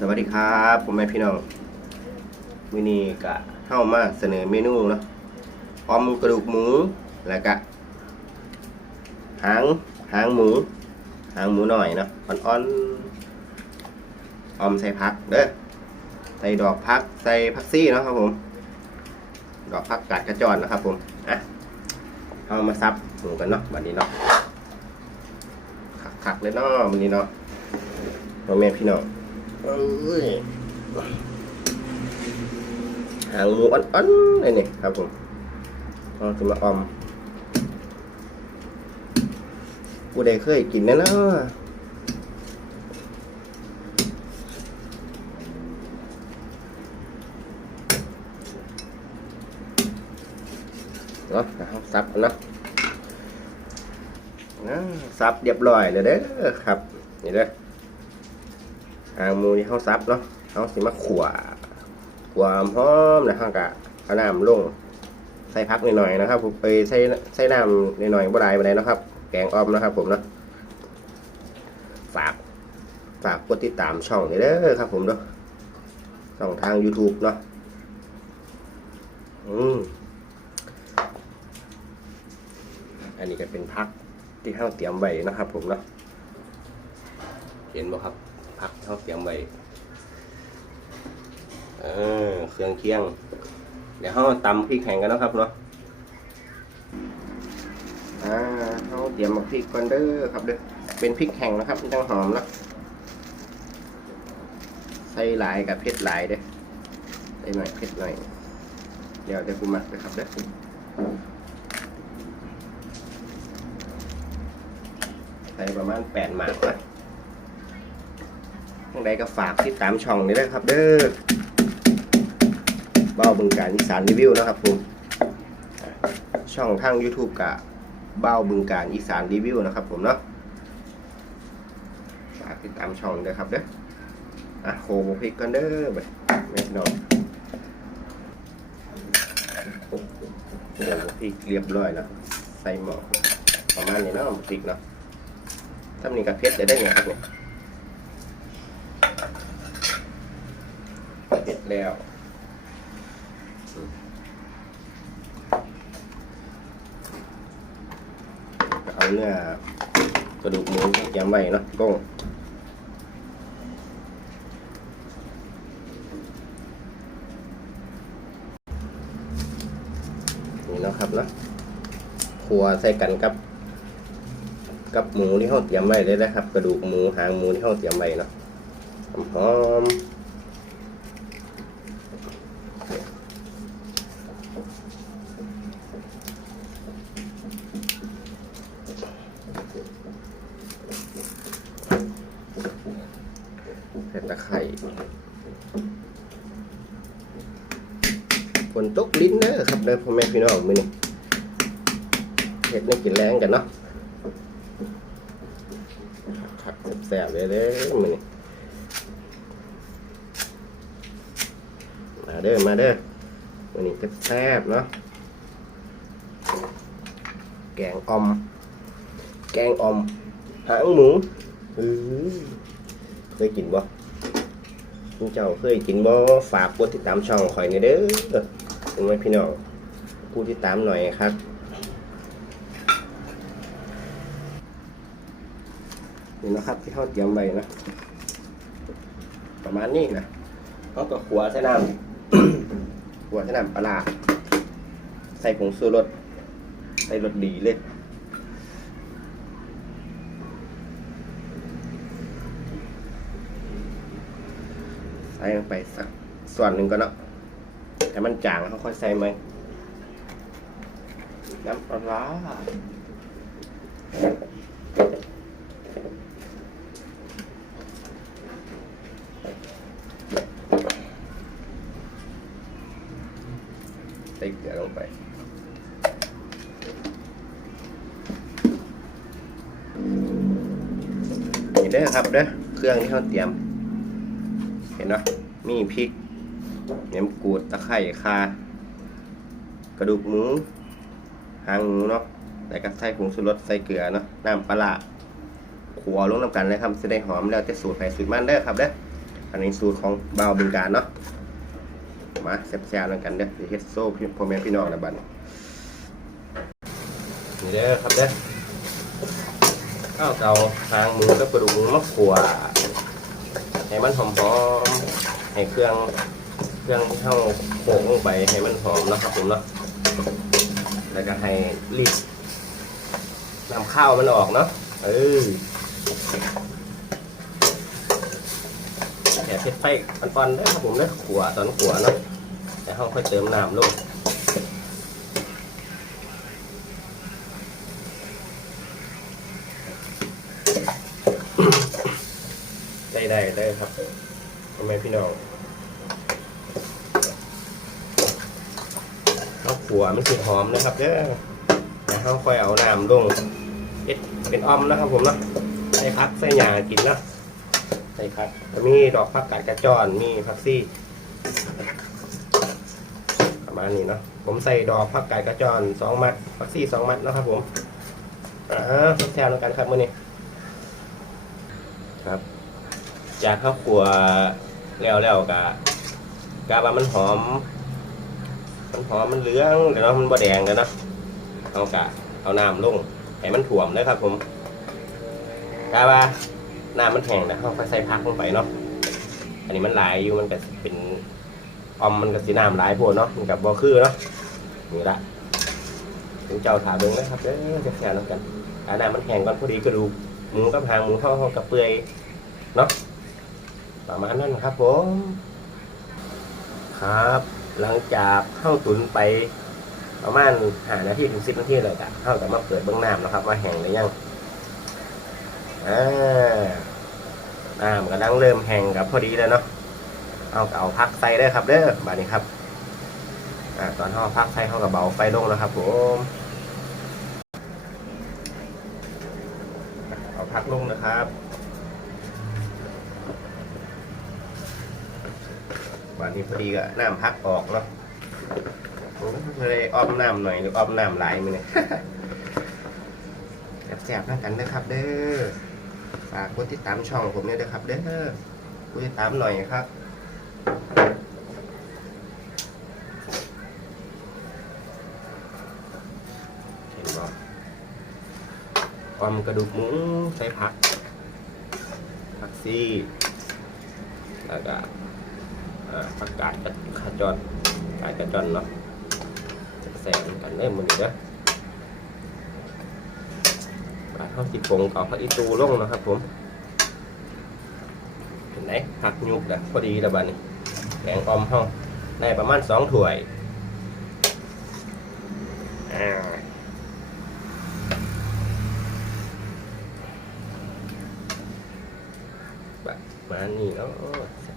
สวัสดีครับผมแม่พี่น้องวันนี้กะเข้ามาเสนอเมนูเนาะออมกระดูกหมูแล้วก็หางหางหมู หางหมูหน่อยเนาะอ่อนๆออมใส่ผักเด้อใส่ดอกผักใส่ผักซี่เนาะครับผม ดอกผักกาดกระจรนะครับ ผมอะเอามาซับหมูกันเนาะวันนี้เนาะคักๆเลยเนาะวันนี้เนาะพ่อแม่พี่น้อง หางหมูอ่อนๆเลยนี่ครับผมเราจะมาอมผู้ใดเคยกินแน่นะเนาะนะครับซับนเนาะนะซับเรียบร้อยเลยเด้อครับ นี่เด้อ หางมูที่เขาซับเนาะเขาสิมาขั่วขั่วหอมนะฮะกะเอาน้ำลงใส่พักหน่อยๆนะครับผมไปใส่ใส่น้ำหน่อยๆบ่ได้บ่ได้นะครับ แกงอ้อมนะครับ ผมเนาะฝากฝากกดติดตามช่องนี้เด้อครับ ผมเนาะช่องทาง YouTube เนาะอืมอันนี้ก็เป็นพักที่เขาเตรียมไว้นะครับ ผมเนาะเห็นบ่ครับ พักเขาเตรียมไว้เออเครื่องเคียง เดี๋ยวเขาตำพริกแห้งกันนะครับเนาะอ่าเขาเตรียมพริกก่อนเด้อครับเด้อเป็นพริกแห้งนะครับมันจังหอมเนาะใส่หลายกับเผ็ดหลายเด้อใส่หน่อยเผ็ดหน่อย เดี๋ยวเดี๋ยวกูมักนะครับเด้อใส่ประมาณแปดหมากนะ ทั้งใดก็ฝากติดตามช่องนี้ด้วยครับ เด้อเบ้าบึงการอีสานรีวิวนะครับผมช่องทาง YouTube กับเบ้าบึงการอีสานรีวิวนะครับ ผมเนาะฝากติดตามช่องด้วยครับเด้ออะโคบพริกกันเด้อไปแม่พี่น้อโอ้พริกเรียบร้อยแล้วใส่หม้อประมาณนี้เนาะพริกเนาะถ้ามีกระเพชรจะได้ไงครับเนี่ย เสร็จ แล้วเอาเนื้อกระดูกหมูยำไว้เนาะก้งนี่นะครับนะครัวใส่กันกับ กับหมูที่เขาเตรียมไว้เลยนะครับ กระดูกหมูหางหมูที่เขาเตรียมไว้เนาะหอม ตะไคร่ฝนตกลิ้นเด้อครับเด้อพ่อแม่พี่น้องมื้อนี้เห็ดนี่กินแรงกันเนาะขัดแสบๆเลยเด้อมื้อนี้มาเด้อมาเด้อมือนี้แซ่บเนาะแกงอม แกงอมหางหมูอือเคยกินบ่ คุณเจ้าเคยกินบ่ฝากกดติดตามช่องข่อยนี่เด้อเป็นไว้พี่น้องผู้ติดตามหน่อยครับนี่นะครับที่เขาเตรียมไว้นะ ประมาณนี้นะเขาก็ขัวใส่น้ำขัวใส่น้ำปลาร้าใส่ผงชูรสใส่รสดีเลย ใส่ลงไปสักส่วนหนึ่งก็เนาะให้มันจางเขาค่อยใส่ไหมน้ำปลาร้าใส่เกลือลงไปนี่เด้อครับเด้อเครื่องที่เขาเตรียม เห็นเนาะมีพริกเนียมกรูดตะไคร่คากระดูกหมูหางหมูเนาะแล้วก็ใส่ผงชูรสใส่เกลือเนาะน้ำปลาขัวลงน้ำกันเลยครับจะได้หอมแล้วแต่สูตรไปสูตรมันเด้อครับเด้ออันนี้สูตรของบ่าวบึงการเนาะมาแซ่บๆแล้วกันเด้อเดี๋ยวเฮ็ดโซ่พี่พ่อแม่พี่น้องนะบัดนี้นี่เด้อครับเด้อข้าวเก่าทางหมูกับกระดูกหมูมะขัว ให้มันหอมๆให้เครื่องเครื่องที่เข้าโขกลงไปให้มันหอมนะครับผมเนาะแล้วก็ให้รีดนำข้าวมันออกเนาะเออแอบเพชรไฟปันๆได้ครับผมเด้อขัวตอนขัวเนาะแต่เขาค่อยเติมน้ำลง ได้ได้ได้ครับทำไมพี่น้องเขาวขัวมันสุดหอมนะครับเด้อแล้วเขาค่อยเอาน้ำลงเอ็ดเป็นอ้อมนะครับผมนะใส่พักใส่หยากินนะใช่ครับแล้วมีดอกผักกาดกระจอนมีผักซี่ประมาณนี้เนาะผมใส่ดอกผักกาดกระจอนสองมัดผักซี่สองมัดแล้วครับผมอ่าแซวกันครับมื่อนี้ครับ จากข้าวคั่วแล้วแล้วกะกะว่ามันหอม มันหอมมันเหลืองเดี๋ยวเนาะมันบะแดงแล้วเนาะเอากะเอาน้ำลงให้มันถ่วมเลยครับผมกะว่าน้ำมันแห้งนะเขาค่อยใส่พักลงไปเนาะอันนี้มันหลายอยู่มันก็เป็นออมมันก็สีน้ำหลายพวกเนาะมันกับบอคือเนาะนี่ละถึงเจ้าถาเบิ้งนะครับเด้อแซ่แล้วกันอันน้ำมันแห้งก่อนพอดีกระดูกหมูกับหางหมูเข้าเข้ากับเปื่อยเนาะ ประมาณนั้นครับผมครับ หลังจากเข้าตุนไปประมาณหานาทีถึงสิบนาทีเลยจ้ะเข้าแต่มาเปิดเบื้องน้ำนะครับว่าแห้งหรือยังอ่าน้ำกำลังเริ่มแห้งกับพอดีแล้วเนาะเอาก็เอาพักใส่ได้ครับเด้อบาดนี้ครับอ่าตอนห่อพักใส่ห่อกับเบาไฟลงแล้วครับผมเอาพักลงนะครับ บาดนี้พอดีก็น้ำพักออกเนาะผมก็เลยอ้อมน้ำหน่อยหรืออ้อมน้ำหลายมือเนี่ยแซ่บๆนะกันเด้อครับ เด้อฝากกดติดตามช่องผมเนี่ยด้วยครับ เด้อกดติดตามหน่อยครับเห็นบ่ออมกระดูกหมูใส่ผักผักซี่แล้วก็ ผักกาดกระขจรกาดกระจรเนาะแซ่บกันเด้อมือนี้เด้อปลาทอดติปงเอาผักอีตูลงนะครับผมเห็นไหมผักยุกนะพอดีแล้วบ้านี้แกงอมห้องได้ประมาณสองถ้วยอ่าแบบมาณนี่แล้ว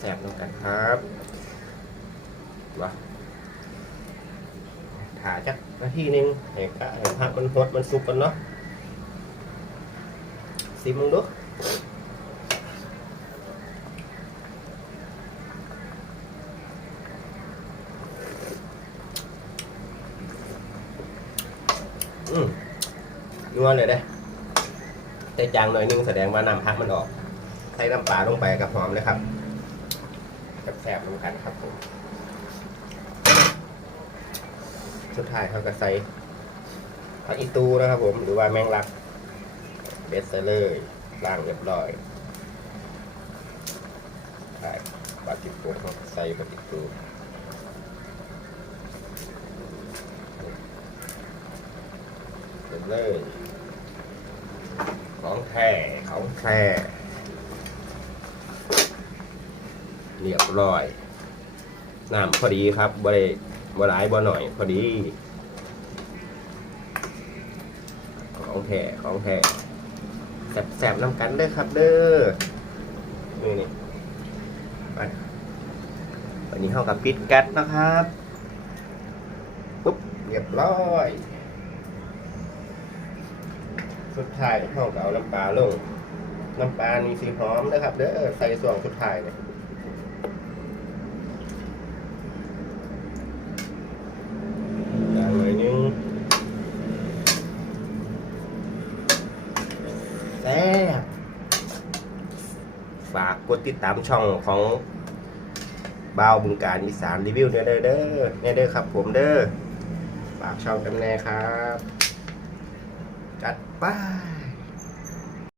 แซบๆแล้วกันครับว้าถ่าจักนาทีนึงให้กะให้ผักมันหดมันสุกกันเนาะซิมมึงดูอืมนัวเลยเด้แต่จางหน่อยนึงแสดงว่าน้ำพักมันออก ใส่น้ำปลาลงไปกับหอมเลยครับ แซ่บๆลงกันครับผมสุดท้ายเขาก็ใส่ผักอีตูนะครับผมหรือว่าแมงลักเบสเซอร์เลยล้างเรียบร้อยใส่ปาติโกครับใส่ปลาติโกเรียบเลยของแท้ของแท้ เรียบร้อยน้ำพอดีครับบ่ได้บ่หลายบ่หน่อย พอดี ของแท้ของแท้แสบๆน้ำกันเด้อครับ เด้อนี่นี่ไปวันนี้เข้ากับปิดแก๊สนะครับปุ๊บเรียบร้อย สุดท้ายเข้ากับเอาน้ำปลาลงน้ำปลามีสีหอมนะครับ เด้อใส่ส่วนสุดท้ายเนี่ยอย่างหน่อยนึง แซ่บฝากกดติดตามช่องของบ่าวบึงการอีสานรีวิวเด้อเด้อเด้อแน่เด้อครับ ผมเด้อฝากช่องกันแน่ครับ จัดไป้า